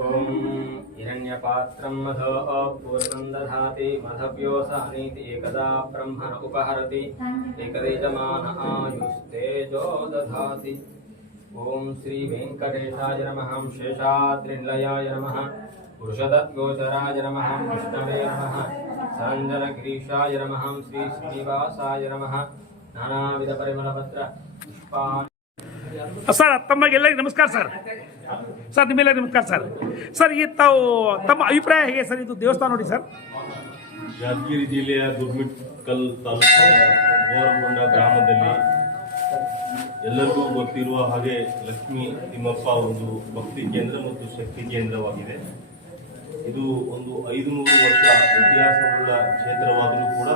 ओम हिरण्यपात्रं मधो पूर्णं दधाति मधव्योऽसहनीति एकदा ब्रह्मण उपहरति एकदेजमान आयुस्तेजो दधाति। ओम श्री वेंकटेशाय नमः, शेषाद्रिनिलयाय नमः, पुरुषदत्तगोचराय नमः, विष्णवे नमः, साञ्जनगिरीशाय नमः, श्री श्रीनिवासाय नमः, नानाविधपरिमलपत्र पुष्पाणि। सर तमಗೆಲ್ಲರಿಗೂ ನಮಸ್ಕಾರ ಸರ್ ನಿಮ್ಮೆಲ್ಲರಿಗೂ ನಮಸ್ಕಾರ ಸರ್ ಈ ತಾವು ತಮ್ಮ ಅಭಿಪ್ರಾಯ ಹೇಗೆ ಸರ್ ಇದು ದೇವಸ್ಥಾನ ನೋಡಿ ಸರ್? ಯಾದಗಿರಿ ಜಿಲ್ಲೆಯ ಗುರ್ಮಿಟ್ಕಲ್ ತಾಲೂಕು ಬೋರಗೊಂಡ ಗ್ರಾಮದಲ್ಲಿ ಎಲ್ಲರಿಗೂ ಗೊತ್ತಿರುವ ಹಾಗೆ ಲಕ್ಷ್ಮೀ ತಿಮ್ಮಪ್ಪ ಒಂದು ಭಕ್ತಿ ಕೇಂದ್ರ ಮತ್ತು ಶಕ್ತಿ ಕೇಂದ್ರವಾಗಿದೆ. ಇದು ಒಂದು 500 ವರ್ಷ ಇತಿಹಾಸವುಳ್ಳ ಕ್ಷೇತ್ರವಾದರೂ ಕೂಡ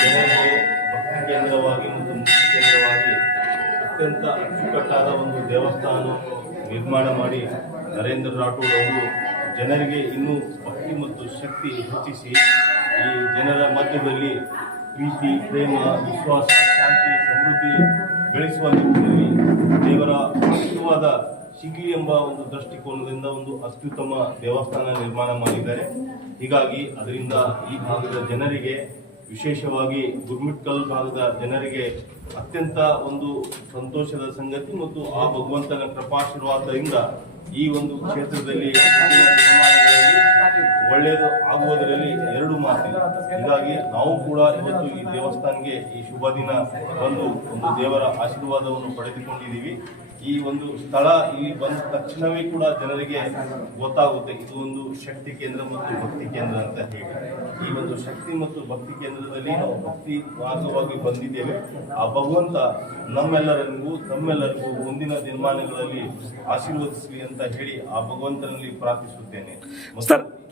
ಜನರಿಗೆ ಭಕ್ತಿ ಕೇಂದ್ರವಾಗಿ ಮತ್ತು ಮುಕ್ತಿ ಕೇಂದ್ರವಾಗಿ ಅತ್ಯಂತ ಅಚ್ಚುಕಟ್ಟಾದ ಒಂದು ದೇವಸ್ಥಾನ ನಿರ್ಮಾಣ ಮಾಡಿ ನರೇಂದ್ರ ರಾಠೋಡ್ ಅವರು ಜನರಿಗೆ ಇನ್ನೂ ಭಕ್ತಿ ಮತ್ತು ಶಕ್ತಿ ಹೆಚ್ಚಿಸಿ ಈ ಜನರ ಮಧ್ಯದಲ್ಲಿ ಪ್ರೀತಿ, ಪ್ರೇಮ, ವಿಶ್ವಾಸ, ಶಾಂತಿ, ಸಮೃದ್ಧಿ ಬೆಳೆಸುವ ನಿಟ್ಟಿನಲ್ಲಿ ದೇವರ ಆಶೀರ್ವಾದ ಸಿಗಲಿ ಎಂಬ ಒಂದು ದೃಷ್ಟಿಕೋನದಿಂದ ಒಂದು ಅತ್ಯುತ್ತಮ ದೇವಸ್ಥಾನ ನಿರ್ಮಾಣ ಮಾಡಿದ್ದಾರೆ. ಹೀಗಾಗಿ ಅದರಿಂದ ಈ ಭಾಗದ ಜನರಿಗೆ, ವಿಶೇಷವಾಗಿ ಗುರ್ಮಿಟ್ಕಲ್ ಭಾಗದ ಜನರಿಗೆ ಅತ್ಯಂತ ಒಂದು ಸಂತೋಷದ ಸಂಗತಿ ಮತ್ತು ಆ ಭಗವಂತನ ಕೃಪಾಶೀರ್ವಾದದಿಂದ ಈ ಒಂದು ಕ್ಷೇತ್ರದಲ್ಲಿ ಒಳ್ಳೆಯದು ಆಗುವುದರಲ್ಲಿ ಎರಡು ಮಾತಿಲ್ಲ. ಹೀಗಾಗಿ ನಾವು ಕೂಡ ಇವತ್ತು ಈ ದೇವಸ್ಥಾನಕ್ಕೆ ಈ ಶುಭ ದಿನ ಬಂದು ಒಂದು ದೇವರ ಆಶೀರ್ವಾದವನ್ನು ಪಡೆದುಕೊಂಡಿದ್ದೀವಿ. ಈ ಒಂದು ಸ್ಥಳ ಇಲ್ಲಿ ಬಂದ ತಕ್ಷಣವೇ ಕೂಡ ಜನರಿಗೆ ಗೊತ್ತಾಗುತ್ತೆ ಇದು ಒಂದು ಶಕ್ತಿ ಕೇಂದ್ರ ಮತ್ತು ಭಕ್ತಿ ಕೇಂದ್ರ ಅಂತ ಹೇಳಿ. ಈ ಒಂದು ಶಕ್ತಿ ಮತ್ತು ಭಕ್ತಿ ಕೇಂದ್ರದಲ್ಲಿ ನಾವು ಭಕ್ತಿ ಮಾರ್ಗವಾಗಿ ಬಂದಿದ್ದೇವೆ. ಆ ಭಗವಂತ ನಮ್ಮೆಲ್ಲರಿಗೂ ತಮ್ಮೆಲ್ಲರಿಗೂ ಮುಂದಿನ ದಿನಮಾನಗಳಲ್ಲಿ ಆಶೀರ್ವದಿಸಲಿ ಅಂತ ಹೇಳಿ ಆ ಭಗವಂತನಲ್ಲಿ ಪ್ರಾರ್ಥಿಸುತ್ತೇನೆ.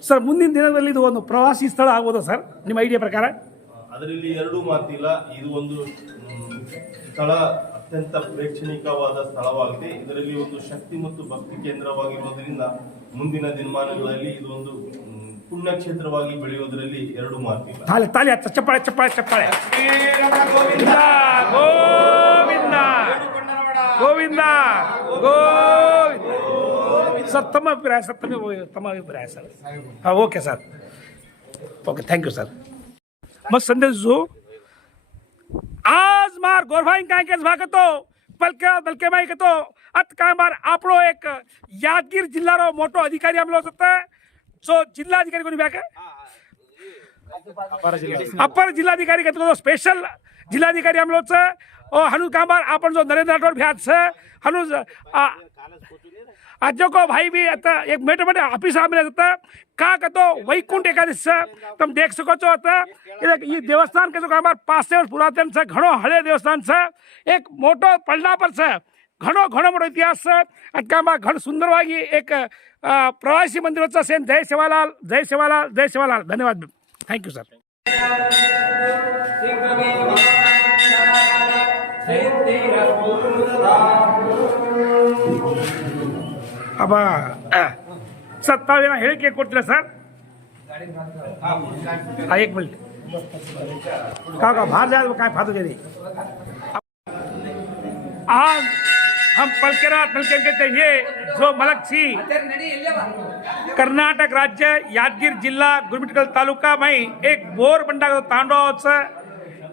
ಸರ್ ಮುಂದಿನ ದಿನದಲ್ಲಿ ಇದು ಒಂದು ಪ್ರವಾಸಿ ಸ್ಥಳ ಆಗ್ಬೋದಾ ಸರ್ ನಿಮ್ಮ ಐಡಿಯಾ ಪ್ರಕಾರ? ಅದರಲ್ಲಿ ಎರಡೂ ಮಾತಿಲ್ಲ. ಇದು ಒಂದು ಸ್ಥಳ ಅತ್ಯಂತ ಪ್ರೇಕ್ಷಣೀಯವಾದ ಸ್ಥಳವಾಗಿದೆ. ಇದರಲ್ಲಿ ಒಂದು ಶಕ್ತಿ ಮತ್ತು ಭಕ್ತಿ ಕೇಂದ್ರವಾಗಿರುವುದರಿಂದ ಮುಂದಿನ ದಿನಮಾನಗಳಲ್ಲಿ ಇದು ಒಂದು ಪುಣ್ಯಕ್ಷೇತ್ರವಾಗಿ ಬೆಳೆಯುವುದರಲ್ಲಿ ಎರಡು ಮಾತಿಲ್ಲ. ತಾಲಿ ಚಪ್ಪಾಳೆ ಚಪ್ಪಾಳೆ ಚಪ್ಪಾಳೆ. ಗೋವಿಂದ ಗೋವಿಂದ ಗೋವಿಂದ ಗೋವಿಂದ. ಸರ್ ತಮ್ಮ ಅಭಿಪ್ರಾಯ ಸರ್, ತಮ್ಮ ಅಭಿಪ್ರಾಯ सर? हाँ okay sir, okay thank you sir. मग संदेश जो आज मार गोरभाई काय केस भागतो बलके माई कतो अत काय मार आपलो एक यादगीर जिल्हारो मोठो अधिकारी आमलो होता जो जिल्हाधिकारी कोणी ब्याक अपर जिल्हाधिकारी कतो स्पेशल जिल्हाधिकारी आमलोच हनु कामार आपण जो नरेंद्र राठोड भ्याच हनु आज को भाई भी आता एक मेटे मेटे ऑफिस आमेले जाता का कतो वैकुंठ एकादश तुम देख सको छो आता ये देवस्थान के जो हमार 500 वर्ष पुरातन से घणो हळे देवस्थान से एक मोटो पलड़ा पर से घणो घणो मोटो इतिहास से अटकामा घण सुंदरवागी एक प्रवासी मंदिर से सेन जय सेवालाल जय सेवालाल जय सेवालाल. धन्यवाद, थैंक यू सर. अब सर तावेना ಹೇಳಿಕೆ ಕೊಡ್ತೀರಾ ಸರ್? एक मिनट का बाहर जाए वो काय फादो जरी. आज हम पलकेरा कहते हैं जो मलक्षी कर्नाटक राज्य यादगीर जिला गुरमिटकल तालुका में एक बोरबंडा तांडव से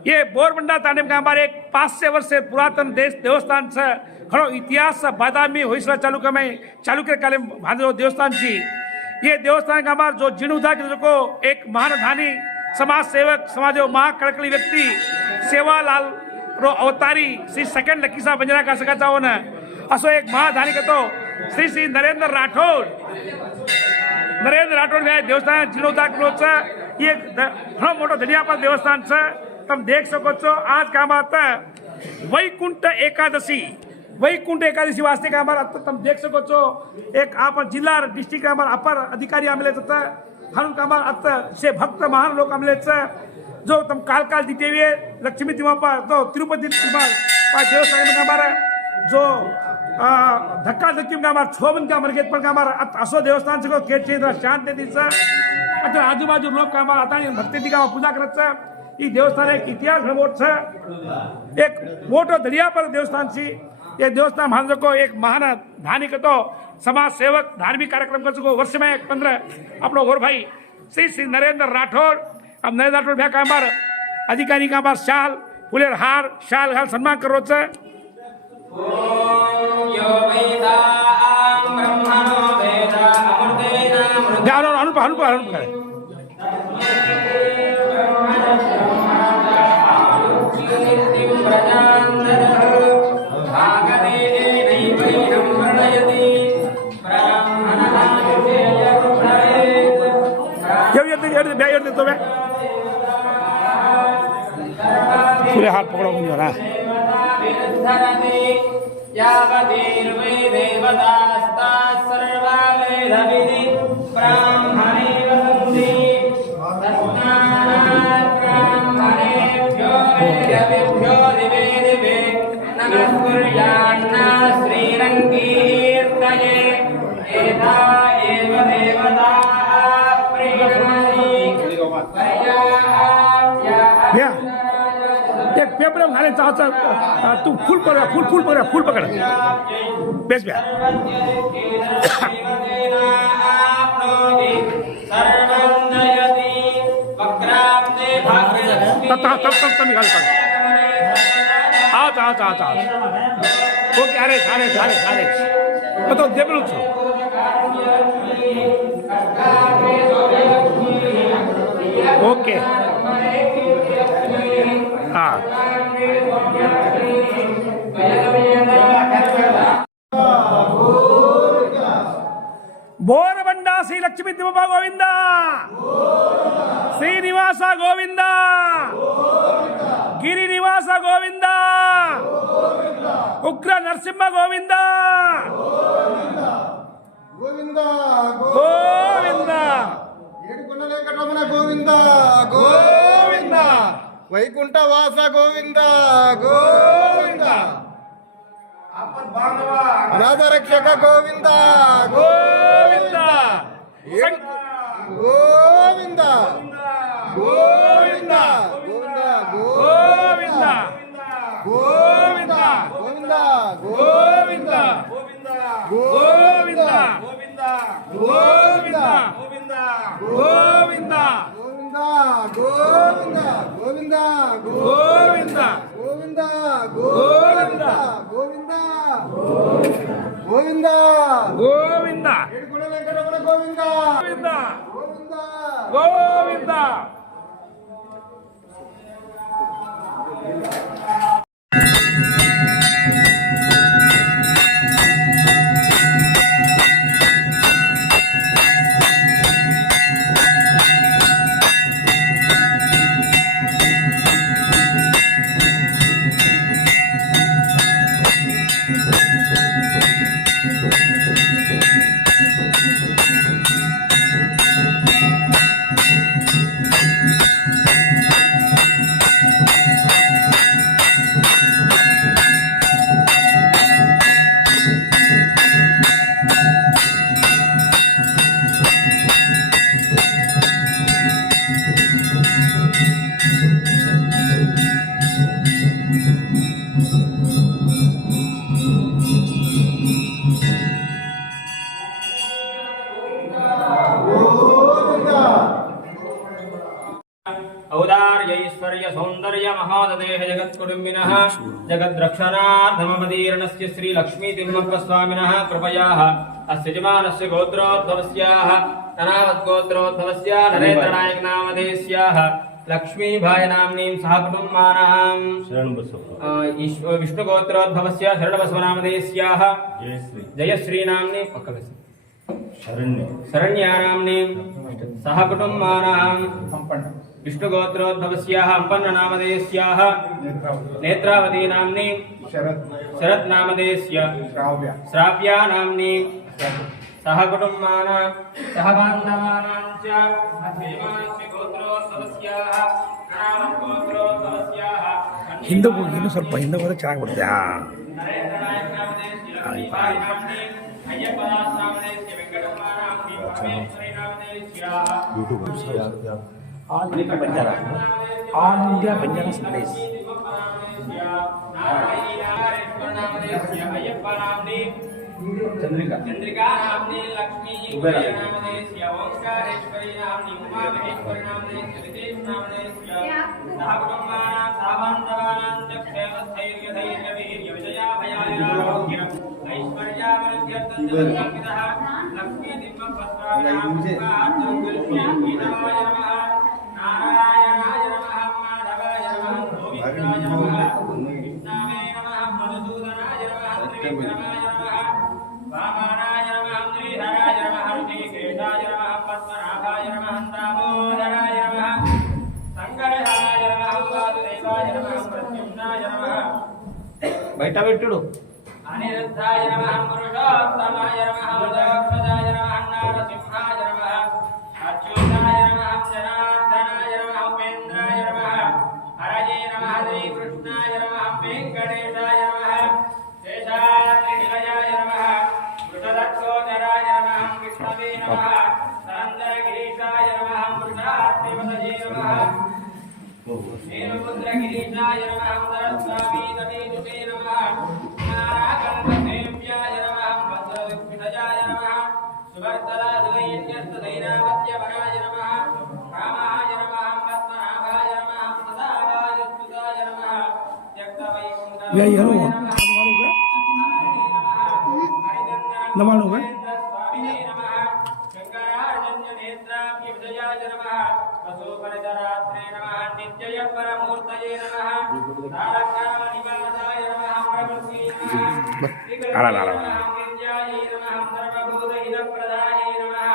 ये बोरबंडा तांडे में हमारे एक 500 वर्ष से पुरातन देवस्थान से घणो इतिहास बादामी होइसला चालुक्य काले बांधो देवस्थान छी. ये देवस्थान का हमार जो जीर्णोद्धार को एक महान धानी समाज सेवक समाज महाकड़कली व्यक्ति सेवालाल रो अवतारी श्री सेकंड लकीसा बंजना का सका चाहो न असो एक महाधानी कतो श्री श्री नरेंद्र राठोड में देवस्थान जीर्णोद्धार करो छ. ये घणो मोटो धनिया पर देवस्थान से तुम देख सको छो. आज का आता वैकुंठ एकादशी वास्ते का हमारा तुम देख सको छो. एक आप जिला डिस्ट्रिक्ट का हमारा अपर अधिकारी आमले होता हम का हमारा अत से भक्त महान लोग आमले जो तुम काल दीते हुए लक्ष्मी तिम्मप्पा तो तिरुपति देवस्थान में हमारा जो धक्का धक्की में हमारा 6 मन का मरगेत पर हमारा असो देवस्थान से केट शांति दिवस अच्छा आजू बाजू लोग का हमारा आता भक्ति का पूजा करत ಈ ದೇವಸ್ಥಾನ इतिहास एक मोटो दरिया पर देवस्थान छी. ये देवस्थान हम को एक महान धानी तो समाज सेवक धार्मिक कार्यक्रम कर सको वर्ष में 15 अपनो और भाई श्री नरेंद्र राठौड़ अब नरेंद्र राठौड़ भ्या का बार अधिकारी का बार शाल फुलेर हार शाल घाल सम्मान करो छे अनुप अनुप अनुप करे पूरे हाथ पकड़ो मुझे ना एक पेपर में खाने चाहता तू फूल पकड़ फूल पकड़ बेस भैया तब निकाल आ ओके अरे खाने बताओ दे बोलो छो ओके हाँ बोरबंडा श्री लक्ष्मी तिम्मप्प गोविंद श्रीनिवास गोविंद गिरिनिवास गोविंद उग्र नरसिंह गोविंद गोविंद गोविंद रमण गोविंद गोविंद वैकुंठ वास गोविंद गोविंद अनाथ रक्षक गोविंद गोविंद गोविंद गोविंद गोविंद गोविंद गोविंद गोविंद गोविंद गोविंद गोविंद गोविंद गोविंद गोविंद गोविंद गोविंद गोविंद गोविंद गोविंद ఏడుకొండ వెంకటరమణ గోవింద गोविंद గోవింద गोविंद औदार्यैश्वर्य सौंदर्य महोददेह जगत्कुटुम्बिनः जगद्रक्षणार्थमवतीर्णस्य श्री लक्ष्मी तिम्मप्प स्वामिनः कृपयाः अस्य यजमानस्य गोत्रोद्भवस्याः अनामद्गोत्रोद्भवस्य नरेन्द्रनायक नामधेयस्याः लक्ष्मीभाई नाम्नीं सह कुटुम्बानां विष्णुगोत्रोद्भवस्य शरणबसव नामधेयस्याः जयश्री नाम्नी शरण्या नाम्नीं सह कुटुम्बानां विष्णुगोत्रोद्भवस्याः अंपन्न नामधेयस्याः नेत्रावती नाम्नी शरद नामधेयस्य श्राव्या नाम्नी सह कुटुम्बानां सह बान्धवानां च अध्ययमानस्य गोत्रोद्भवस्याः अनामद्गोत्रोद्भवस्याः हिंदू ಸ್ವಲ್ಪ ಹಿಂದೂ ಹೋದ್ರೆ ಚೆನ್ನಾಗಿ ಬರುತ್ತೆ नरेन्द्रनायक नामधेयस्य नाम्नी अय्यप्पदास नामधेयस्य वेंकटरमणानां परमेश्वरी नामधेयस्याः ऑल इंडिया बंजारा संदेश चंद्रिका नाम्नी लक्ष्मी कुबेरनामधेस्य ओंकारेश्वरी नाम्नी उमा महेश्वरी नामधेस्य विदेश नामधेस्य सहकुटुम्बानां सहबान्धवानां च क्षेमस्थैर्यधैर्यवीर्यविजया भयायोग्यम् ऐश्वर्यावरुध्यर्थः लक्ष्मी दिव्यपस्त्राणां नारायणाय नमः माधवाय नमः गोविन्दाय नमः कृष्णाय नमः मधुसूदनाय नमः त्रिविक्रमाय नमः वामनाय नमः श्रीधराय नमः ऋषिकेशाय नमः पद्मनाभाय नमः दामोदराय नमः संकरहाय नमः वासुदेवाय नमः प्रद्युम्नाय नमः బయట పెట్టుడు अनिरुद्धाय नमः पुरुषोत्तमाय नमः जगत्पदाय नमः नारसिंहाय नमः अच्युताय नमः जनार्दनाय नमः उपेन्द्राय नमः हरये नमः श्रीकृष्णाय नमः वेङ्कटेशाय नमः शेषाद्रिनिलयाय नमः वृषदक्षोदराय नमः विष्णवे नमः सरन्दरगिरीशाय नमः वृषाद्रिपतये नमः वीरपुत्रगिरीशाय नमः सरस्वामीतटीजुषे नमः नाराकल्पसेव्याय नमः वज्रविक्षितजाय नमः सुवर्तलासुदैन्यस्तदैरावत्यवराय नमः रामाय नमः पद्मनाभाय नमः सदाभायस्तुताय नमः त्यक्तवैकुण्ठराय नमः नमानुगा स्वामिने नमः शङ्करार्जन्यनेत्राभ्युदयाय नमः वसुपरितरात्रे नमः नित्यय परमूर्तये नमः तारकामनिवासाय नमः प्रभृति नमः विद्यायै नमः सर्वभूतहितप्रदायै नमः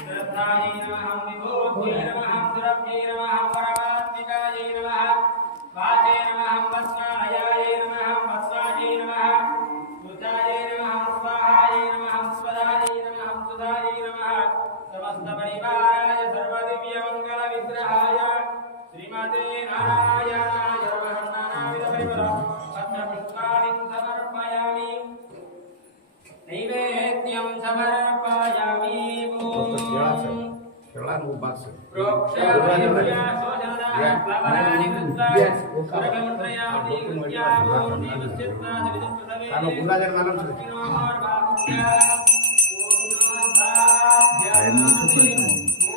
श्रद्धायै नमः विभूत्यै नमः सुरभ्यै नमः परमात्मिकायै नमः वाचे नमः वस्त्रालयायै नमः वस्त्रायै नमः सुजायै नमः स्वाहायै नमः स्वदायै नमः सुधायै नमः समस्त परिवाराय सर्वदिव्यमङ्गलविग्रहाय श्रीमते नारायणाय नमः नानाविध परिमल पत्रपुष्पाणि समर्पयामि नैवेद्यं समर्पयामि प्रोक्षादिव्यासोजनाप्लवनानि कृत्वा स्वर्गमुद्रयामि कृत्यामो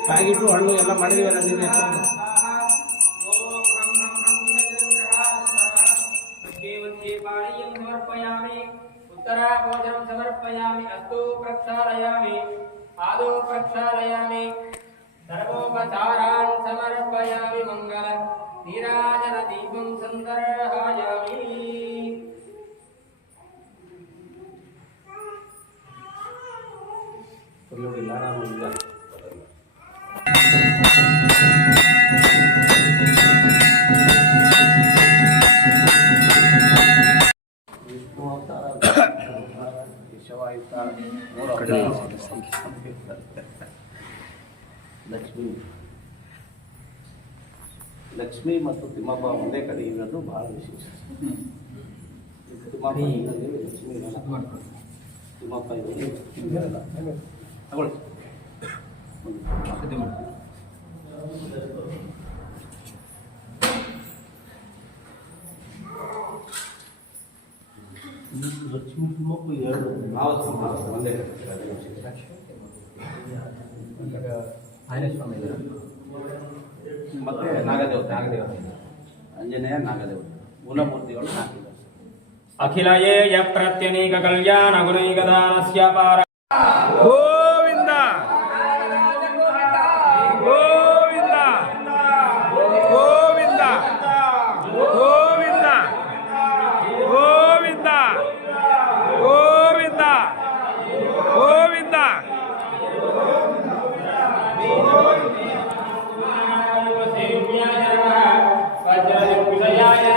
ಪ್ಯಾಕೆಟು ಹಣ್ಣು ಎಲ್ಲ ಮಾಡಿದೀವಲ್ಲ ನೀನು उत्तराभोजनं समर्पयामि अस्तु प्रक्षालयामि आदौ प्रक्षालयामि सर्वोपचारान् समर्पयामि मङ्गल नीराजनदीपं सन्दर्शयामि ಲಕ್ಷ್ಮಿ ಮತ್ತು ತಿಮ್ಮಪ್ಪ ಒಂದೇ ಕಡೆ ಇರೋದು ಬಹಳ ವಿಶೇಷ. ತಿಮ್ಮಪ್ಪ ಲಕ್ಷ್ಮಿ ತಿಮ್ಮಪ್ಪ ತಗೊಳ್ಳಿ ಲಕ್ಷ್ಮಿ ತಿಮ್ಮಪ್ಪ ಎರಡು ನಾವು ಒಂದೇ ಆಂಜನೇಯ ಮತ್ತೆ ನಾಗದೇವತೆ ಆಂಜನೇಯ ನಾಗದೇವತೆ ಗುಣಮೂರ್ತಿಗಳು ನಾಲ್ಕಿದ್ದಾರೆ. अखिलयेय प्रत्यनीक कल्याण गुणैकदानस्य पार ಗೋವಿಂದ ಗೋವಿಂದ ಗೋವಿಂದ ಗೋವಿಂದ ಗೋವಿಂದ ಗೋವಿಂದ ಗೋವಿಂದ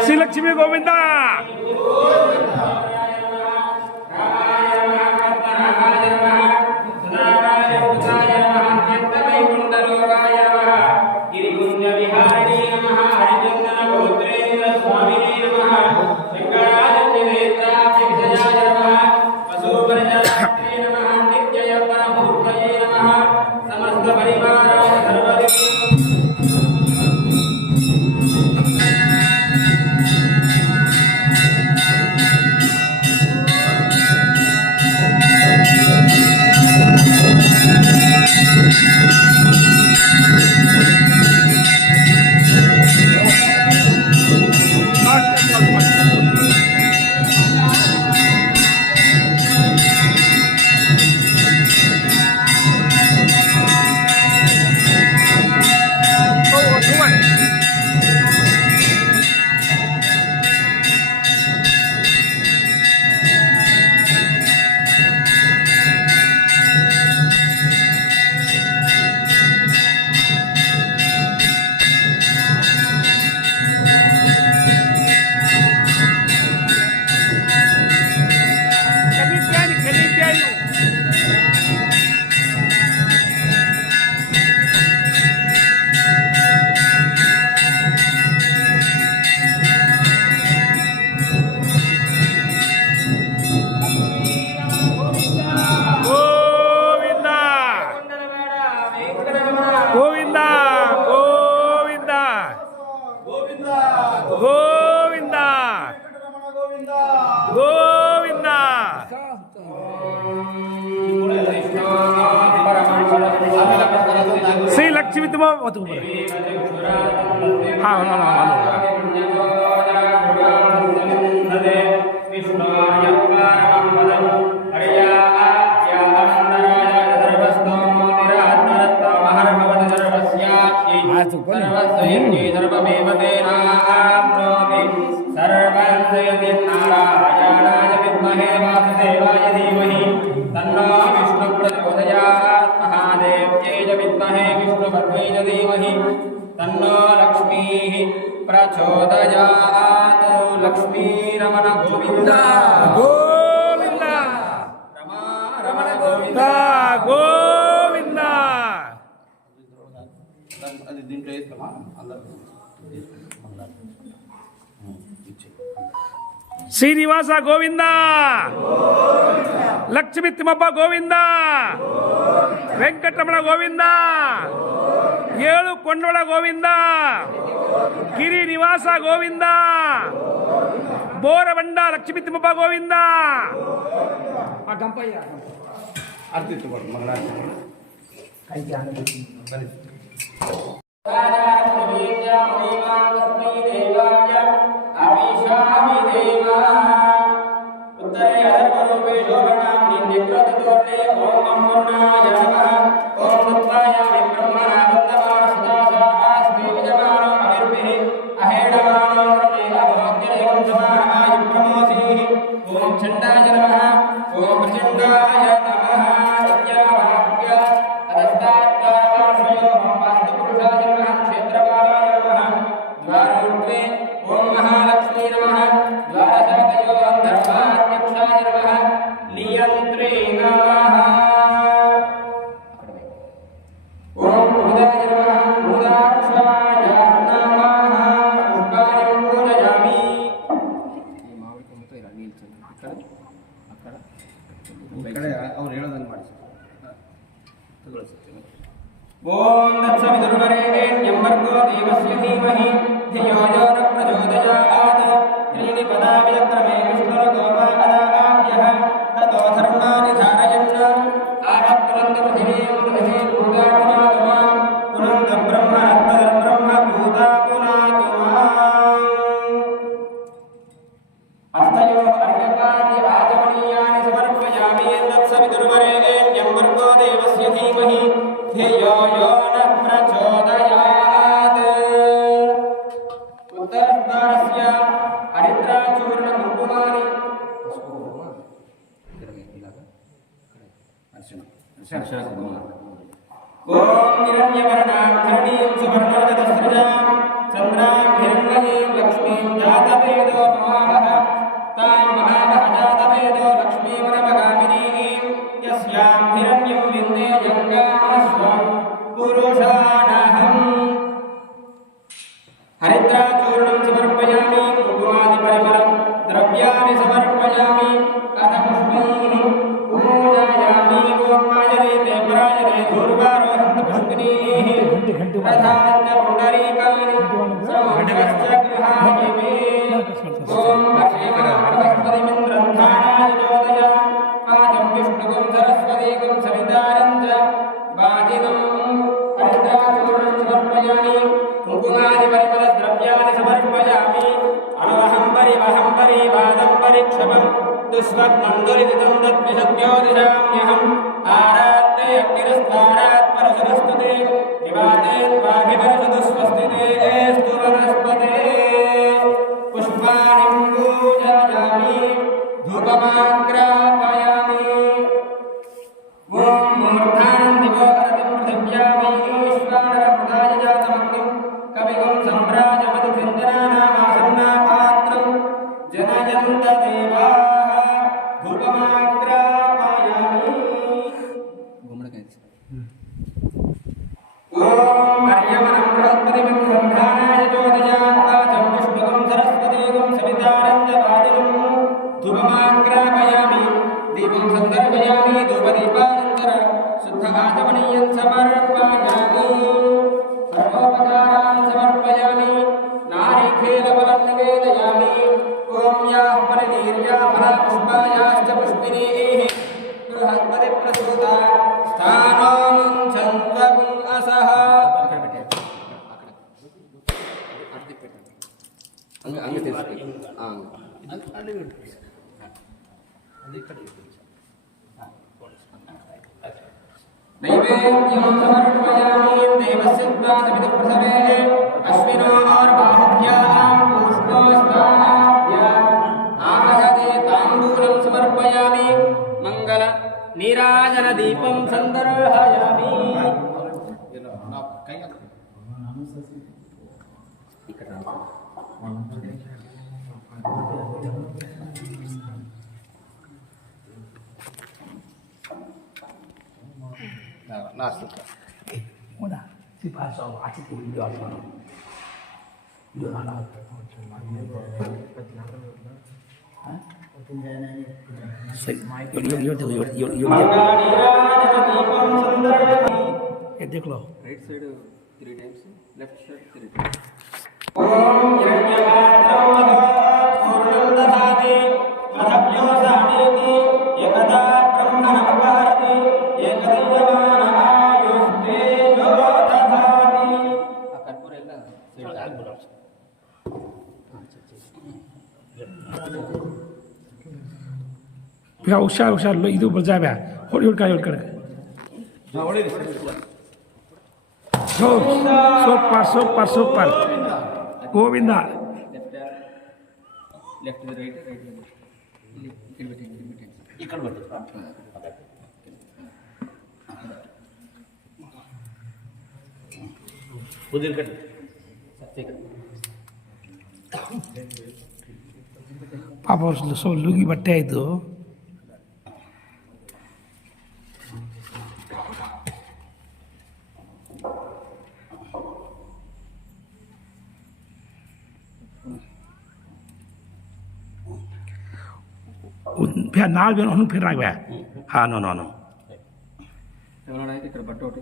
ಶ್ರೀಲಕ್ಷ್ಮಿ ಗೋವಿಂದ समस्त परिवाराय सर्वदिव्य ನಮ್ಮ ಹಾಂ नारायणाय विद्महे वासुदेवाय धीमहि तन्नो विष्णु प्रचोदयात् महादेव्यै च विद्महे विष्णुपत्न्यै च धीमहि तन्नो लक्ष्मीः प्रचोदयात् लक्ष्मीरमण गोविन्द గోవింద रमण गोविन्द గోవింద అది దీంట్లో వేస్తామా అందరూ శ్రీనివాస గోవింద లక్ష్మీ తిమ్మప్ప గోవింద వెంకటరమణ గోవింద ఏడు కొండల గోవింద గిరి నివాస గోవింద బోరబండ లక్ష్మీ తిమ్మప్ప గోవింద అర్థిತ್ತು ಕೊಡು ಮಂಗಳಾರತಿ चंडाय नमः ओम प्रचंडाय नमः नित्यावाक्य अदस्तात्तार्षयो वास्तुपुरुषाय नमः क्षेत्रपालाय नमः द्वारूपे ओम महालक्ष्मी नमः द्वारशाकयो धर्माध्यक्षाय नमः नियन्त्रे नमः ओम उदय नमः उदाक्षाय नमः पुष्पाणि पूजयामि ಅವ್ರು ಹೇಳೋದನ್ನು ಮಾಡಿಸಿ ಓಂ ತತ್ಸವಿತುರ್ವರೆಣ್ಯಂ ಭರ್ಗೋ ದೇವಸ್ಯ ಧೀಮಹಿ ಧಿಯೋ ಯೋ ನ ಪ್ರಚೋದಯಾತ್ ತ್ರೀಣಿ ಪದಾನಿ ಕ್ರಮೇ ವಿಷ್ಣುರ್ಗೋಪಾದಾಭ್ಯಃ ತತೋ ಧರ್ಮಾನಿ ಧಾರಯನ್ನ ಆವಕ್ರಂತ ಪೃಥಿವೀಂ ಪೃಥಿವೀ ಭೂತಾತ್ಮಾತ್ಮಾಂ ಪುನಂತ ಬ್ರಹ್ಮ ರತ್ನರ್ಬ್ರಹ್ಮ ಭೂತಾತ್ಮಾತ್ಮಾಂ अस्तयो अर्घ्यपाद्य आचमनीयानि समर्पयामि तत्सवितुर्वरेण्यं भर्गो देवस्य धीमहि धियो यो नः प्रचोदयात् उत्तरद्वारस्य हरिद्राचूर्णकुङ्कुमानि ॐ हिरण्यवर्णां धरणीं सुवर्णरजतस्रजां चन्द्रां हिरण्मयीं लक्ष्मीं जातवेदो ममावह तां महावह जातवेदो लक्ष्मीमनमगामिनीं यस्यां हिरण्यं विन्देयं गामनस्वं पुरुषाणहम् हरिद्राचूर्णं समर्पयामि कुङ्कुमादिपरिमलं द्रव्याणि समर्पयामि अथ पुष्पैः पूजयामि ॐ मायरे परायरे धूर्वारोहन्त पुष्पिनीः प्रधानञ्च पुण्डरीकानि समस्तश्च गृहाणि मे ॐ बृहस्पतिमिन्द्रं ध्यानाय चोदय वाचं विष्णुगुं सरस्वतीगुं सवितारं च वाजिनं हरिद्राचूर्णं समर्पयामि कुङ्कुमादिपरिमलद्रव्याणि समर्पयामि अणुवहम्बरि वादम्बरि क्षमं दुष्वग्नं दुरितं तद्विषद्योतिषाम्यहम् आरात्ते अग्निरस्तारात् परशुरस्तुते निवातेन्वाभिपरिषदु स्वस्तिते एस्तु वनस्पते पुष्पाणिं पूजयामि धूपमाग्रापयामि ॐ मूर्धानं दिवोहरतिं पृथिव्यामि ईश्वानरमुदाय जातमग्निं कविगुं सम्राजमधुचिन्तनानामासन्नापात्रं जनयन्त देवाः धूपमाग्रापयामि ॐ अर्यमनं बृहस्पतिमिन्द्रं ध्यानाय चोदयात् वाचं विष्णुगुं सरस्वतीगुं सवितारं च वाजिनं धूपमाग्रापयामि दीपं सन्दर्शयामि धूपदीपानन्तर शुद्ध आचमनीयं समर्पयामि सर्वोपचारान् समर्पयामि नारिकेलफलं निवेदयामि ॐ याः परिनीर्या फलपुष्पायाश्च पुष्पिनीः बृहस्पतिप्रसूता स्थानो मुञ्चन्त्वगुम् असः नैवेद्यं समर्पयामि देवस्य द्वादशविधप्रसवे अश्विनोर्बाहुभ्यां पुष्पोस्ताभ्याम् आगदे ताम्बूलं समर्पयामि मंगल नीराजनदीपं सन्दर्शयामि देख लो right side 3 times left side 3 times ओम हिरण्यपात्रं पूर्णं दधाति मधभ्यो सामेति एकदा ब्रह्मणोपहरति एकदैवमानमायुस्ते यो दधाति कर्पूर ಎಲ್ಲ ಸೈಡ್ ಆಗ್ಬಿಡು भैया हुशार हुशार लो ಇದು ಬರ್ಜಾ ಭैया ಹೊಡಿ ಕಡೆ super Govinda left right right ఇక్కడ పెట్టు ಕುದಿರ್ ಕಟ್ಟಿ ಪಾಪ ಸ್ವಲ್ಪ ಲುಗಿ ಬಟ್ಟೆ ಆಯಿತು भैया नाल भी उन्होंने फिर रहा है हाँ नो नो नो ఎవరైనా ఇక్కడ బట్ట ఒకటి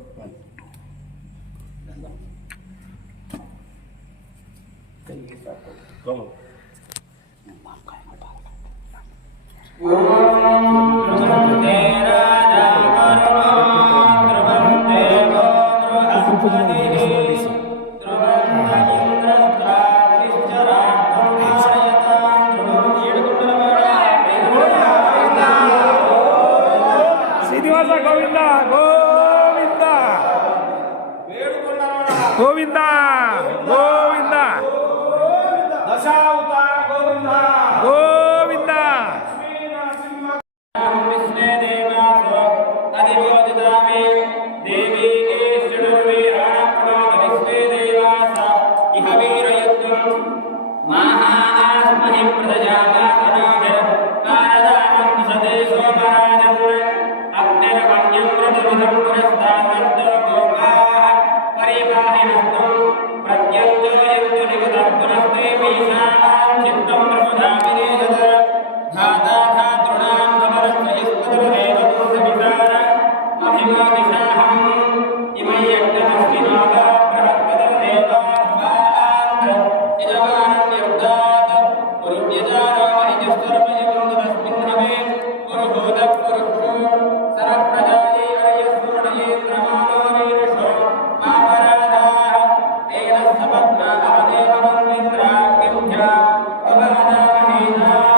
శ్రీనివాస గోవింద గోవింద గోవింద గోవింద దశావతార గోవింద గోవింద विष्णे देवासो अधिवोदितामे देवी केशुर्वीराणप्रणोद विश्वे देवास इह वीरयुक्तं महास्महि प्रदजामातनोभिर कारदानं सदे सोमराजन् अग्निर्वण्यं प्रतिविधं पुरस्तान्तो गोपाः परिपाहिनस्तं प्रत्यन्तो यन्तु निगतः पुनस्ते मीशानां चित्तं प्रमुधाभिनेदत धाता धातॄणां कमलस्त्रयस्पदवदेवदूषविकार अभिमोदिशाहम् इमय्यग्नमस्मिनोगा बृहत्पदवदेवास्वान्द्र यजमानन्यर्दात् पुरुज्यजारो महिजस्तर्मयवन्दतस्मिन्नवे पुरुभूतः पुरुषो सरप्रजायै अर्यस्फुरणयेन्द्रमानो वीरुषो मापराधाः तेन सपत्ना अवदेववन्निन्द्राग्निभ्या अबाधामहेतान्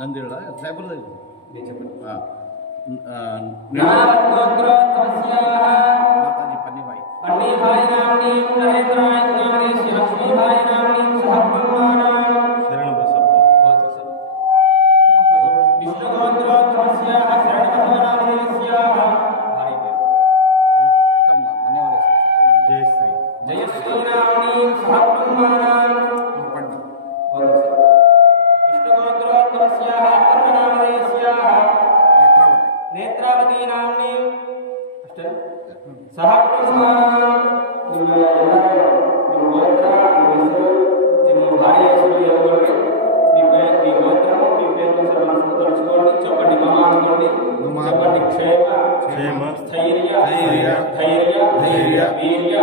ನಂದಿರಳ ಸಾಹೇಬ್ರದ ಮಾತಾಜಿ ಪನ್ನಿಬಾಯಿ ಶರಣ ಬಸಪ್ಪ ಜಯ ಶ್ರೀ जय श्री राम सह ಸಹ ನಿಮ್ಮ ಗೋತ್ರ, ನಿಮ್ಮ ಹೆಸರು, ನಿಮ್ಮ ಭಾರ್ಯ ಹೆಸರು ಹೇಳ್ಕೊಳ್ರಿ. మీ గోత్రము, మీ పేరు సర్వనామం తలుచుకోండి. చెప్పండి మమ అనుకోండి. చెప్పండి క్షేమ, స్థైర్య, వీర్య,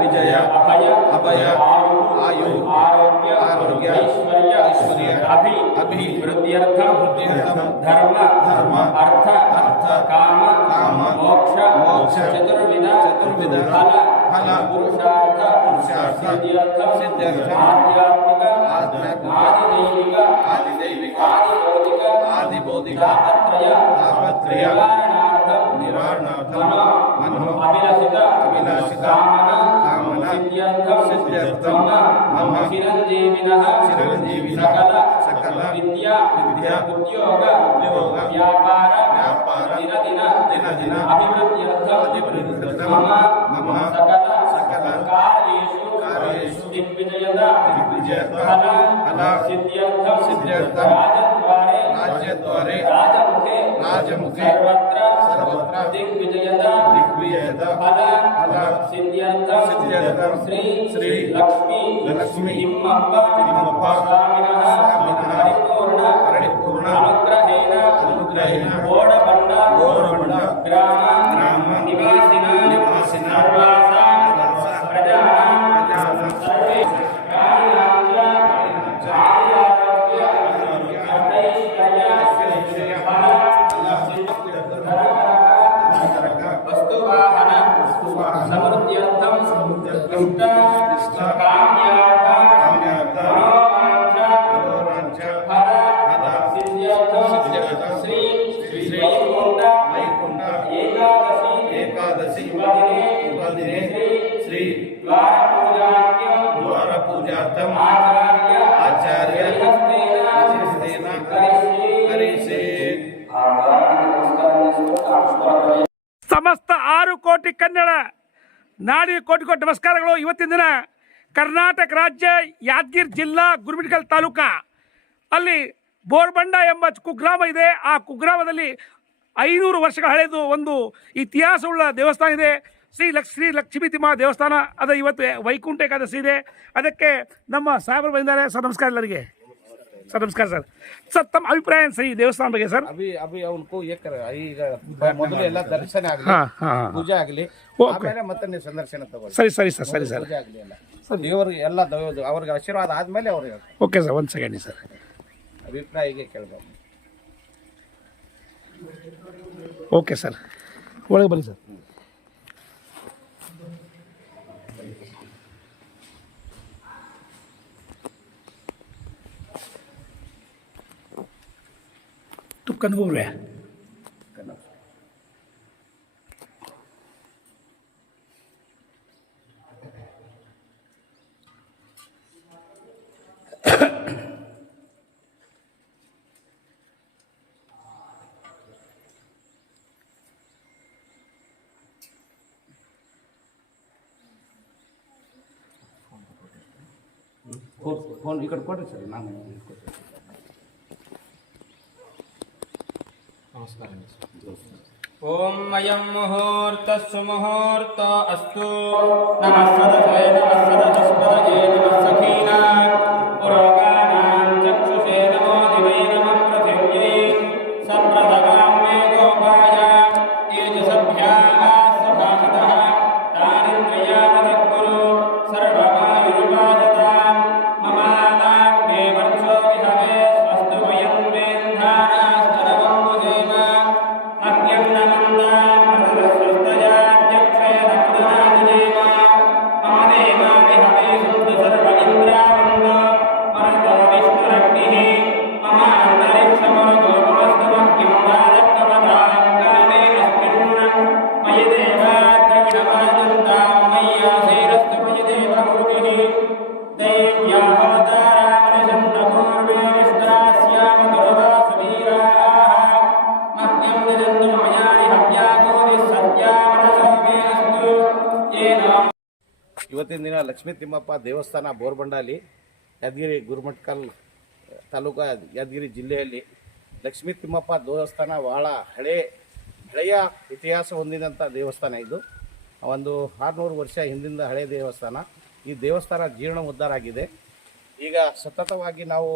విజయ, అభయ, ఆరోగ్య, ఐశ్వర్య, వృద్ధ్యర్థం, ధర్మ, అర్థ, కామ, మోక్ష, చతుర్విధ, ఫల, పురుషార్థ, సిద్ధ్యర్థం, ఆధ్యాత్మిక, ఆదిదైవిక, ఆదిభౌతిక, తాపత్రయ, నివారణార్థం, అభిలషిత, కామన, సిద్ధ్యర్థం, మమ చిరంజీవినః, సకల విద్యా, ఉద్యోగ, వ్యాపార, దినదిన, అభివృద్ధ్యర్థం, మమ సకల కార్యేషు దిగ్విజయత, ఫల, సిద్ధ్యర్థం, రాజద్వారే, రాజముఖే, సర్వత్ర దిగ్విజయత, ఫల, సిద్ధ్యర్థం, శ్రీ లక్ష్మీ తిమ్మప్ప స్వామినః పరిపూర్ణ అనుగ్రహేణ ఓడబండ గ్రామ నివాసిన ప్రజానాం సర్వే వస్తువాహన సమృద్ధ్యర్థం ఇష్ట కామ్యార్థ మనోవాంఛ ఫల సిద్ధ్యర్థం శ్రీ వైకుంఠ ఏకాదశి వదినే శ్రీ ద్వార పూజార్థం ఆచార్య కరిష్యే. ಸಮಸ್ತ 6 ಕೋಟಿ ಕನ್ನಡ ನಾಡಿನ ಕೋಟಿ ನಮಸ್ಕಾರಗಳು. ಇವತ್ತಿನ ದಿನ ಕರ್ನಾಟಕ ರಾಜ್ಯ ಯಾದಗಿರಿ ಜಿಲ್ಲಾ ಗುರುಮಿಠಕಲ್ ತಾಲೂಕಾ ಅಲ್ಲಿ ಬೋರ್ಬಂಡ ಎಂಬ ಕುಗ್ರಾಮ ಇದೆ. ಆ ಕುಗ್ರಾಮದಲ್ಲಿ 500 ವರ್ಷಗಳ ಹಳೆಯದು ಒಂದು ಇತಿಹಾಸವುಳ್ಳ ದೇವಸ್ಥಾನ ಇದೆ. ಶ್ರೀ ಲಕ್ಷ್ಮೀ ತಿಮ್ಮ ದೇವಸ್ಥಾನ. ಅದು ಇವತ್ತು ವೈಕುಂಠ ಏಕಾದಶಿ ಇದೆ. ಅದಕ್ಕೆ ನಮ್ಮ ಸಾಹೇಬರು ಬಂದಿದ್ದಾರೆ. ಸರ್ ನಮಸ್ಕಾರ ಎಲ್ಲರಿಗೆ. ಸರ್ ನಮಸ್ಕಾರ ಸರ್. ಸರ್ ತಮ್ಮ ಅಭಿಪ್ರಾಯ ಏನು ಸರ್ ಈ ದೇವಸ್ಥಾನ ಬಗ್ಗೆ ಸರ್? ಅಭಿ ಅವನ್ಕು ಈಗ ಮೊದಲು ಎಲ್ಲ ದರ್ಶನ ಆಗಲಿ, ಪೂಜೆ ಆಗಲಿ, ಆಮೇಲೆ ಮತ್ತೆ ನೀವು ಸಂದರ್ಶನ ತಗೊಳ್ಳಿ. ಸರಿ ಸರಿ ಸರ್. ಸರಿ ಸರ್. ಪೂಜೆ ಆಗಲಿ ಎಲ್ಲ ದೇವರಿಗೆ ಎಲ್ಲ ಅವ್ರಿಗೆ ಆಶೀರ್ವಾದ ಆದ್ಮೇಲೆ ಅವ್ರಿಗೆ ಓಕೆ ಸರ್. ಒಂದು ಸೆಕೆಂಡ್ ಸರ್. ಅಭಿಪ್ರಾಯ ಹೀಗೆ ಕೇಳ್ಬೋದು. Okay sir. ಒಳಗೆ ಬನ್ನಿ ಸರ್. तुक्कन हो रहा है. ಫೋನ್ ಈ ಕಡೆ ಕೊಡ್ರಿ ಸರ್. ನಾನು ಓಂ ಅಯಂ ಮುಹೂರ್ತಃ ಸುಮುಹೂರ್ತ ಅಸ್ತು. ನಮಃ ಸದಸೇ ನಮಃ ಸದಸ್ಪದಯೇ ನಮಃ ಸಖೀನಾಂ ಪುರೋಗಾನಾಂ ಚಕ್ಷುಷೇ ನಮೋ ದಿವೇ ನಮಃ ಪೃಥಿವ್ಯೈ ಸಪ್ರಥಮಾಂ ಮೇ ಗೋಪಾಯ ಏಜಸಭ್ಯಾಃ ಸಭಾಷಿತಃ ತಾನಿಂದ್ರಿಯಾಣಿ ಕುರು ಸರ್ವಮಾಯುರ್ವಾಜತಾಂ ಮಮಾನಾಗ್ನೇ ವರ್ಷೋ ವಿಹವೇ ಸ್ವಸ್ತು ವಯಂ ವೇಂಧಾನಾಸ್ತರವಂ ಮುಜೇಮ ಮಹ್ಯಂ ನಮಂದಾಂ ಪ್ರಸರಸ್ವಸ್ತಯಾಧ್ಯಕ್ಷಯ ನಮುದನಾದಿದೇವ ಮಮ ದೇವ ವಿಹವೇ ಸುಂದು ಸರ್ವ ಇಂದ್ರಾವಂದೋ ಮರುತೋ ವಿಷ್ಣುರಗ್ನಿಃ ಮಮ ಅಂತರಿಕ್ಷಮರುತೋ ನಮಸ್ತು ಮಹ್ಯಂ ರಾಜಪ್ರವತಾಂ ಕಾಲೇ ಅಸ್ಮಿನ್ ಮಯಿ ದೇವಾದ್ರವಿಣಮಾಜಂತಾಂ ಮಯ್ಯಾಸೈರಸ್ತು ಮಯಿ ದೇವಹೂತಿಃ ದೈವ್ಯಾವತಾರಾಮನಿಷನ್ನಪೂರ್ವೇ ವಿಶ್ವಾಸ್ಯಾಮ ದುರ್ವಾಸುವೀರಾಃ ಮಹ್ಯಂ ನಿಜಂತು ಮಯಾನಿ ಹವ್ಯಾಗೋರಿ ಸತ್ಯಾಮನಸೋ ಮೇ ಅಸ್ತು ಏನೋ. ಇವತ್ತಿನ ದಿನ ಲಕ್ಷ್ಮೀ ತಿಮ್ಮಪ್ಪ ದೇವಸ್ಥಾನ ಬೋರ್ಬಂಡಲ್ಲಿ ಯಾದಗಿರಿ ಗುರುಮಠಕಲ್ ತಾಲೂಕು ಯಾದಗಿರಿ ಜಿಲ್ಲೆಯಲ್ಲಿ ಲಕ್ಷ್ಮೀ ತಿಮ್ಮಪ್ಪ ದೇವಸ್ಥಾನ ಬಹಳ ಹಳೆಯ ಇತಿಹಾಸ ಹೊಂದಿದಂಥ ದೇವಸ್ಥಾನ ಇದು. ಒಂದು 600 ವರ್ಷ ಹಿಂದಿಂದ ಹಳೆಯ ದೇವಸ್ಥಾನ. ಈ ದೇವಸ್ಥಾನ ಜೀರ್ಣ ಉದ್ಧಾರ ಆಗಿದೆ. ಈಗ ಸತತವಾಗಿ ನಾವು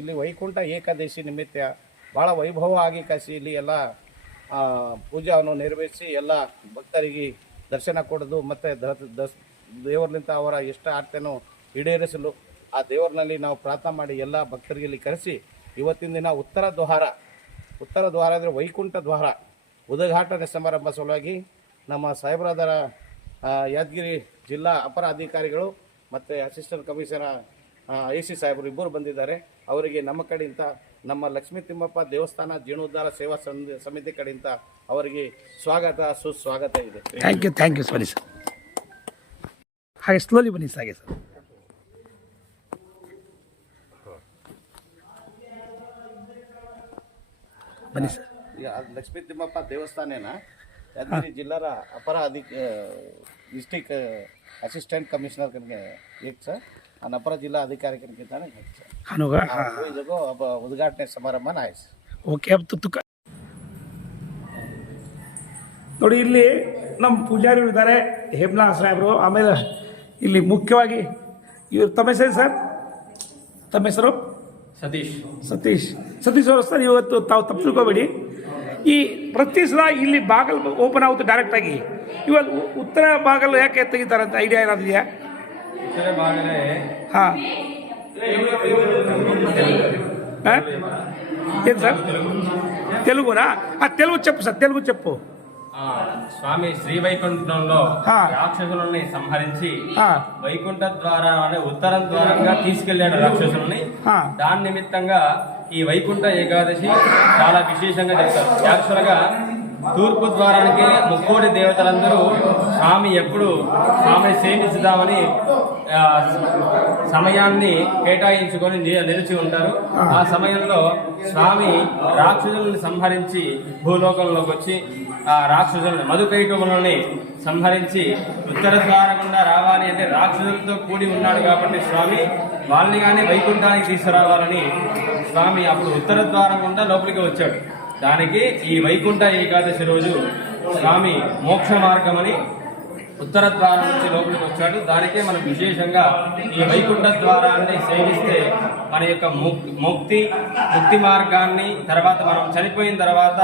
ಇಲ್ಲಿ ವೈಕುಂಠ ಏಕಾದಶಿ ನಿಮಿತ್ತ ಭಾಳ ವೈಭವ ಆಗಿ ಕಾಸಿ ಇಲ್ಲಿ ಎಲ್ಲ ಪೂಜಾವನ್ನು ನೆರವೇರಿಸಿ ಎಲ್ಲ ಭಕ್ತರಿಗೆ ದರ್ಶನ ಕೊಡೋದು ಮತ್ತು ದೇವರಲಿಂದ ಅವರ ಇಷ್ಟ ಆರ್ಥೆಯನ್ನು ಈಡೇರಿಸಲು ಆ ದೇವರಿನಲ್ಲಿ ನಾವು ಪ್ರಾರ್ಥನೆ ಮಾಡಿ ಎಲ್ಲ ಭಕ್ತರಿಗೆ ಇಲ್ಲಿ ಕರೆಸಿ ಇವತ್ತಿನ ದಿನ ಉತ್ತರ ದ್ವಾರ ಅಂದರೆ ವೈಕುಂಠ ದ್ವಾರ ಉದ್ಘಾಟನೆ ಸಮಾರಂಭ ಸಲುವಾಗಿ ನಮ್ಮ ಸಾಹೇಬರಾದರ ಯಾದಗಿರಿ ಜಿಲ್ಲಾ ಅಪರ ಅಧಿಕಾರಿಗಳು ಮತ್ತು ಅಸಿಸ್ಟೆಂಟ್ ಕಮಿಷನರ್ AC ಸಾಹೇಬರು ಇಬ್ಬರು ಬಂದಿದ್ದಾರೆ. ಅವರಿಗೆ ನಮ್ಮ ಕಡೆಯಿಂದ ನಮ್ಮ ಲಕ್ಷ್ಮೀ ತಿಮ್ಮಪ್ಪ ದೇವಸ್ಥಾನ ಜೀರ್ಣೋದ್ಧಾರ ಸೇವಾ ಸಮಿತಿ ಕಡೆಯಿಂದ ಅವರಿಗೆ ಸುಸ್ವಾಗತ ಇದೆ. ಥ್ಯಾಂಕ್ ಯು ಬನ್ನಿ ಸರ್. ಹಾಗೆ ಸ್ಲೋಲಿ ಬನ್ನಿ ಸರ್. ಹಾಗೆ ಸರ್ ಬನ್ನಿ ಸರ್. ಲಕ್ಷ್ಮೀ ತಿಮ್ಮಪ್ಪ ದೇವಸ್ಥಾನ ಯಾದಗಿರಿ ಜಿಲ್ಲಾರ ಅಪರ ಡಿಸ್ಟಿಕ್ ಅಸಿಸ್ಟೆಂಟ್ ಕಮಿಷನರ್ ಕಡೆಗೆ एक सर और अपर जिला अधिकारी उद्घाटने समारंभ आहे. ಓಕೆ ನೋಡಿ ಇಲ್ಲಿ ನಮ್ಮ ಪೂಜಾರಿಗಳು ಇದ್ದಾರೆ, ಹೇಮಲಾ ಸಾಹೇಬರು. ಆಮೇಲೆ ಇಲ್ಲಿ ಮುಖ್ಯವಾಗಿ ಇವರು ತಮ್ಮ ಹೆಸರು ಸರ್? ತಮ್ಮ ಹೆಸರು? ಸತೀಶ್ ಅವರು ಸರ್. ಇವತ್ತು ತಾವು ತಪ್ಪು ತಿಳ್ಕೊಬೇಡಿ. ಈ ಪ್ರತಿ ಸಲ ಇಲ್ಲಿ ಬಾಗಲ್ ಓಪನ್ ಆಗುತ್ತೆ ಡೈರೆಕ್ಟಾಗಿ. ಇವಾಗ ಉತ್ತರ ಬಾಗಲು ಯಾಕೆ ತೆಗಿತಾರೆ ಅಂತ ಐಡಿಯಾ ಏನಾದ್ರು ಇದೆಯಾ? ಹಾಂ ಏನು ಸರ್? తెలుగునా? తెలుగు చెప్పు సార్, తెలుగు చెప్పు. స్వామి శ్రీ వైకుంఠంలో రాక్షసులని సంహరించి వైకుంఠ ద్వారా అనే ఉత్తరం ద్వారంగా తీసుకెళ్లాడు రాక్షసులని. దాని నిమిత్తంగా ఈ వైకుంఠ ఏకాదశి చాలా విశేషంగా చెప్తారు. యాక్చువల్ గా తూర్పు ద్వారానికి ముక్కోడి దేవతలందరూ స్వామిని సేవించుదామని సమయాన్ని కేటాయించుకొని నిలిచి ఉంటారు. ఆ సమయంలో స్వామి రాక్షసులను సంహరించి భూలోకంలోకి వచ్చి ఆ రాక్షసులను మధుకైటములని సంహరించి ఉత్తర ద్వారం గుండా రావాలి అంటే రాక్షసులతో కూడి ఉన్నాడు కాబట్టి స్వామి వాళ్ళని కానీ వైకుంఠానికి తీసుకురావాలని స్వామి అప్పుడు ఉత్తర ద్వారం గుండా లోపలికి వచ్చాడు. దానికి ఈ వైకుంఠ ఏకాదశి రోజు స్వామి మోక్ష మార్గమని ఉత్తర ద్వారం నుంచి లోపలికి వచ్చాడు. దానికే మనం విశేషంగా ఈ వైకుంఠ ద్వారాన్ని సేవిస్తే మన యొక్క ముక్తి మార్గాన్ని తర్వాత మనం చనిపోయిన తర్వాత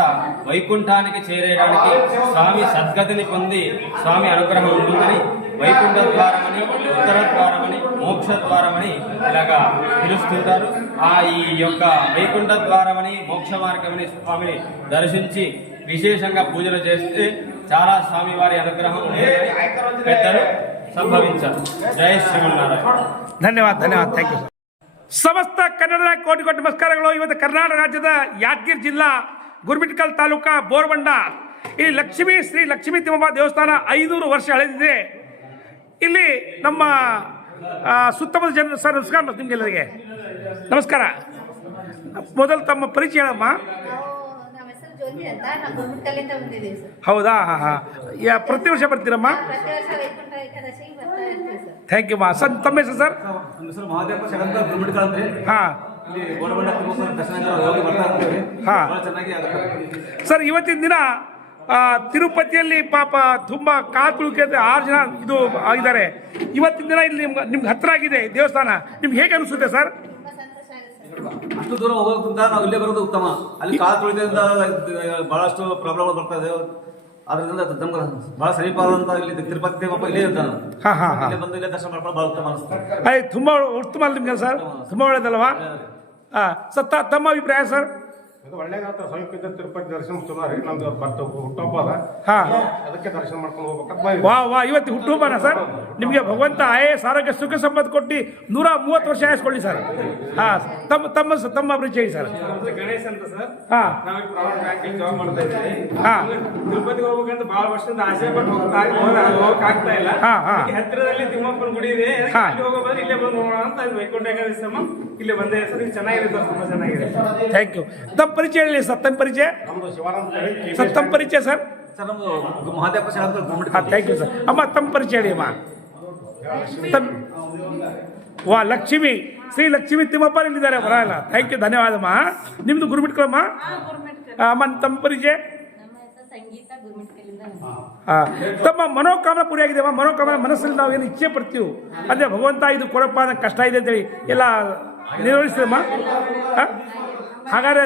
వైకుంఠానికి చేరేయడానికి స్వామి సద్గతిని పొంది స్వామి అనుగ్రహం ఉంటుందని వైకుంఠ ద్వారమని, ఉత్తర ద్వారమని, మోక్ష ద్వారమని ఇలాగా పిలుస్తుంటారు. ఈ యొక్క వైకుంఠ ద్వారమని, మోక్ష మార్గమని స్వామిని దర్శించి విశేషంగా పూజలు చేస్తే చాలా స్వామి వారి అనుగ్రహం పెద్దలు సంభవించారు. జయ శ్రీమన్నారాయణ. ಧನ್ಯವಾದ. Thank you sir. ಸಮಸ್ತ ಕನ್ನಡದ ಕೋಟಿ ನಮಸ್ಕಾರಗಳು. ಇವತ್ತು ಕರ್ನಾಟಕ ರಾಜ್ಯದ ಯಾದಗಿರಿ ಜಿಲ್ಲಾ ಗುರ್ಮಿಟ್ಕಲ್ ತಾಲೂಕಾ ಬೋರಬಂಡ ಈ ಶ್ರೀ ಲಕ್ಷ್ಮೀ ತಿಮ್ಮಪ್ಪ ದೇವಸ್ಥಾನ 500 ವರ್ಷ ಹಳೆದಿದೆ. ಇಲ್ಲಿ ನಮ್ಮ ಸುತ್ತಮುತ್ತ ಜನ ಸರ್ ನಮಸ್ಕಾರ. ನಿಮಗೆಲ್ಲರಿಗೆ ನಮಸ್ಕಾರ. ಮೊದಲು ತಮ್ಮ ಪರಿಚಯ ಹೇಳಮ್ಮ. ಹೌದಾ? ಪ್ರತಿ ವರ್ಷ ಬರ್ತೀರಮ್ಮ? ಥ್ಯಾಂಕ್ ಯು ಮಾ. ಸರ್ ತಮ್ಮ ಹೆಸರು ಸರ್? ಹಾಂ ಸರ್. ಇವತ್ತಿನ ದಿನ ತಿರುಪತಿಯಲ್ಲಿ ಪಾಪ ತುಂಬ ಕಾತುಳಿಕೆ 6 ಜನ ಇದು ಆಗಿದ್ದಾರೆ. ಇವತ್ತಿನ ದಿನ ಇಲ್ಲಿ ನಿಮ್ಗೆ ಹತ್ತಿರ ಆಗಿದೆ ದೇವಸ್ಥಾನ. ನಿಮ್ಗೆ ಹೇಗೆ ಅನಿಸುತ್ತೆ ಸರ್? ಅಷ್ಟು ದೂರ ಹೋಗೋಕ್ಕಿಂತ ನಾವು ಇಲ್ಲೇ ಬರೋದು ಉತ್ತಮ. ಅಲ್ಲಿ ಕಾಲು ತುಳಿತದಿಂದ ಬಹಳಷ್ಟು ಪ್ರಾಬ್ಲಮ್ಗಳು ಬರ್ತಾ ಇದೆ. ಅದರಿಂದ ನಮ್ಗೆ ಬಹಳ ಸಮೀಪವಾದಂತ ಇಲ್ಲಿ ತಿರುಪತಿ ದೇವಪ್ಪ ಇಲ್ಲೇ ಇರ್ತಾನೆ. ಇಲ್ಲೇ ಬಂದು ಇಲ್ಲೇ ದರ್ಶನ ಮಾಡ್ಕೊಂಡು ಬಹಳ ಉತ್ತಮ ಅನಿಸ್ತದೆ. ತುಂಬ ಉತ್ತಮ ಅಲ್ಲ ನಿಮ್ಗೆ ಸರ್? ತುಂಬ ಒಳ್ಳೇದಲ್ವಾ? ತಮ್ಮ ಅಭಿಪ್ರಾಯ ಸರ್? ಒಳ್ಳೆದಾಗ್ತದೆ. ಸಮೀಪ ತಿರುಪತಿ ದರ್ಶನ ಚಲೋ ರೀ. ನಮ್ದು ಹುಟ್ಟುಹಬ್ಬ ಅದ, ಅದಕ್ಕೆ ದರ್ಶನ ಮಾಡ್ಕೊಂಡು ಹೋಗ್ಬೇಕಂತ. ವಾ ಇವತ್ತು ಹುಟ್ಟುಹಬ್ಬನ ಸರ್? ನಿಮಗೆ ಭಗವಂತ ಆಯಸ್ ಆರೋಗ್ಯ ಸುಖ ಸಂಪತ್ತು ಕೊಟ್ಟು 130 ವರ್ಷ ಆಯಸ್ಕೊಳ್ಳಿ ಸರ್. ತಮ್ಮ ಪರಿಚಯ ಸರ್? ಗಣೇಶ್ ಅಂತ ಸರ್. ನಾವು ಪ್ರೈವೇಟ್ ಬ್ಯಾಂಕಿಂಗ್ ಜಾಬ್ ಮಾಡ್ತಾ ಇದ್ದೀವಿ. ತಿರುಪತಿಗೆ ಹೋಗ್ಬೇಕಂತ ಬಹಳ ವರ್ಷದಿಂದ ಆಸೆ ಪಟ್ಟು ಹೋಗಕ್ ಆಗ್ತಾ ಇಲ್ಲ. ಹತ್ತಿರದಲ್ಲಿ ತಿಮ್ಮಪ್ಪನ ಗುಡಿ ಇದೆ, ಹೋಗೋ ಬಂದ್ರೆ ಇಲ್ಲೇ ಬಂದು ಹೋಗೋಣ ಅಂತ ವೈಕುಂಠ ಏಕಾದಶಿ ಇಲ್ಲೇ ಬಂದೆ ಸರ್. ಇದು ಚೆನ್ನಾಗಿದೆ ಸರ್, ತುಂಬಾ ಚೆನ್ನಾಗಿದೆ. Thank you. ತಮ್ಮ ಪರಿಚಯ ಹೇಳಿ ಸರ್. ತಮ್ಮ ಪರಿಚಯ ಸರ್? ತಮ್ಮ ಪರಿಚಯ ಸರ್? ಸರ್ ನಮ್ದು ಮಹಾದೇವ ಥ್ಯಾಂಕ್ ಯು ಸರ್. ಅಮ್ಮ ತಮ್ಮ ಪರಿಚಯ ಹೇಳಿ ಅಮ್ಮ. ಶ್ರೀ ಲಕ್ಷ್ಮೀ ತಿಮ್ಮಪ್ಪ ಇಲ್ಲಿದ್ದಾರೆ, ಬರಲ್ಲ. ಥ್ಯಾಂಕ್ ಯು, ಧನ್ಯವಾದಮ್ಮ. ನಿಮ್ದು ಗುರುಮಿಟ್ಕಳಮ್ಮ? ಅಮ್ಮ ತಮ್ಮ ಪರಿಚಯ? ಸಂಗೀತ ಗುರುಮಿಟ್ಕಲಿಂದ ತಮ್ಮ ಮನೋಕಾಮನೆ ಪೂರಿಯಾಗಿದೆ ಮನೋಕಾಮನೆ ಮನಸ್ಸಲ್ಲಿ ನಾವು ಏನು ಇಚ್ಛೆ ಪಡ್ತೀವಿ ಅಂದರೆ ಭಗವಂತ ಇದು ಕೊಡಪ್ಪ ನಂಗೆ ಕಷ್ಟ ಇದೆ ಅಂತೇಳಿ ಎಲ್ಲ ನಿರ್ವಹಿಸ್ತದಮ್ಮ. ಹಾಗಾದ್ರೆ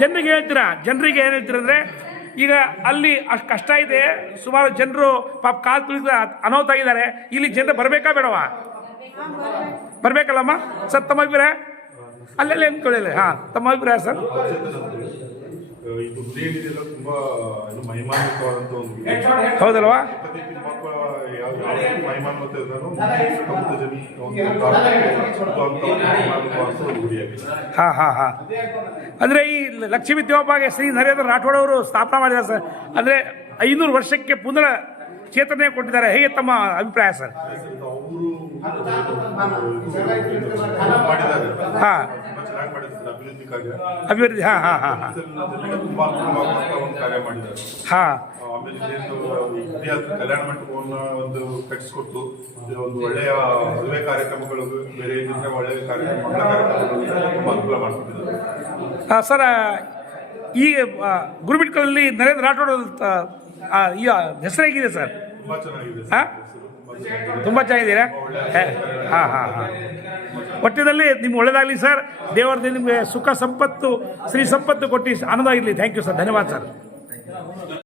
ಜನರಿಗೆ ಏನು ಹೇಳ್ತೀರ ಅಂದರೆ ಈಗ ಅಲ್ಲಿ ಅಷ್ಟು ಕಷ್ಟ ಇದೆ, ಸುಮಾರು ಜನರು ಪಾಪ ಕಾಲು ತುಳಿದ ಅನಾಹುತ ಆಗಿದ್ದಾರೆ, ಇಲ್ಲಿ ಜನರು ಬರಬೇಕಾ ಬೇಡವಾ? ಬರಬೇಕಲ್ಲಮ್ಮ ಸರ್? ತಮ್ಮ ಅಭಿಪ್ರಾಯ ಅಲ್ಲೆಲ್ಲ ಎಂದ್ಕೊಳ್ಳಿಲ್ಲ. ಹಾಂ, ತಮ್ಮ ಅಭಿಪ್ರಾಯ ಸರ್? ಇದು ಏನಿದೆಯಲ್ಲ ತುಂಬಾ ಮಹಿಮಾನ್ವಿತವಾದಂತ ಒಂದು ಹೌದಲ್ವಾ? ಮಹಿಮಾನ್ವಿತ ಹಾಂ ಹಾಂ ಹಾಂ. ಅಂದರೆ ಈ ಲಕ್ಷ್ಮೀ ದೇವಪ್ಪಗೆ ಶ್ರೀ ನರೇಂದ್ರ ರಾಠೋಡ್ ಅವರು ಸ್ಥಾಪನೆ ಮಾಡಿದ್ದಾರೆ ಸರ್. ಅಂದರೆ 500 ವರ್ಷಕ್ಕೆ ಪುನರ್ ಚೇತನೆ ಕೊಟ್ಟಿದ್ದಾರೆ. ಹೇಗೆ ತಮ್ಮ ಅಭಿಪ್ರಾಯ ಸರ್? ಅವರು ಮಾಡಿದ್ದಾರೆ, ಹಾಂ, ಚೆನ್ನಾಗಿ ಮಾಡಿದ್ದಾರೆ ಅಭಿವೃದ್ಧಿಗಾಗಿ. ಅಭಿವೃದ್ಧಿ. ಹಾಂ ಹಾಂ ಹಾಂ ಹಾಂ ಜನರಿಗೆ ತುಂಬಾ ಅನುಕೂಲವಾಗುವಂತ ಒಂದು ಕಾರ್ಯ ಮಾಡಿದ್ದಾರೆ. ಹಾಂ. ಆಮೇಲೆ ಇತಿಹಾಸ ಕಲ್ಯಾಣ ಮಂಟಪವನ್ನು ಒಂದು ಕಟ್ಟಿಸ್ಕೊಟ್ಟು ಒಂದು ಒಳ್ಳೆಯ ಮದುವೆ ಕಾರ್ಯಕ್ರಮಗಳು, ಬೇರೆ ಇದ್ರೆ ಒಳ್ಳೆಯ ಕಾರ್ಯಕ್ರಮ ತುಂಬಾ ಅನುಕೂಲ ಮಾಡ್ಕೊಟ್ಟಿದ್ದಾರೆ. ಸರ್, ಈ ಗುರುಮಿಟ್ಕಲಲ್ಲಿ ನರೇಂದ್ರ ರಾಠೋಡ್ ಈ ಹೆಸರು ಹೇಗಿದೆ ಸರ್? ತುಂಬಾ ಚೆನ್ನಾಗಿದೆ. ಹಾಂ, ತುಂಬ ಚೆನ್ನಾಗಿದ್ದೀರಾ? ಹಾಂ ಹಾಂ ಹಾಂ. ಒಟ್ಟಿನಲ್ಲಿ ನಿಮ್ಗೆ ಒಳ್ಳೇದಾಗಲಿ ಸರ್. ದೇವರದಿಂದ ನಿಮಗೆ ಸುಖ ಸಂಪತ್ತು, ಶ್ರೀ ಸಂಪತ್ತು ಕೊಟ್ಟು ಆನಂದ ಆಗಿರಲಿ. ಥ್ಯಾಂಕ್ ಯು ಸರ್, ಧನ್ಯವಾದ ಸರ್.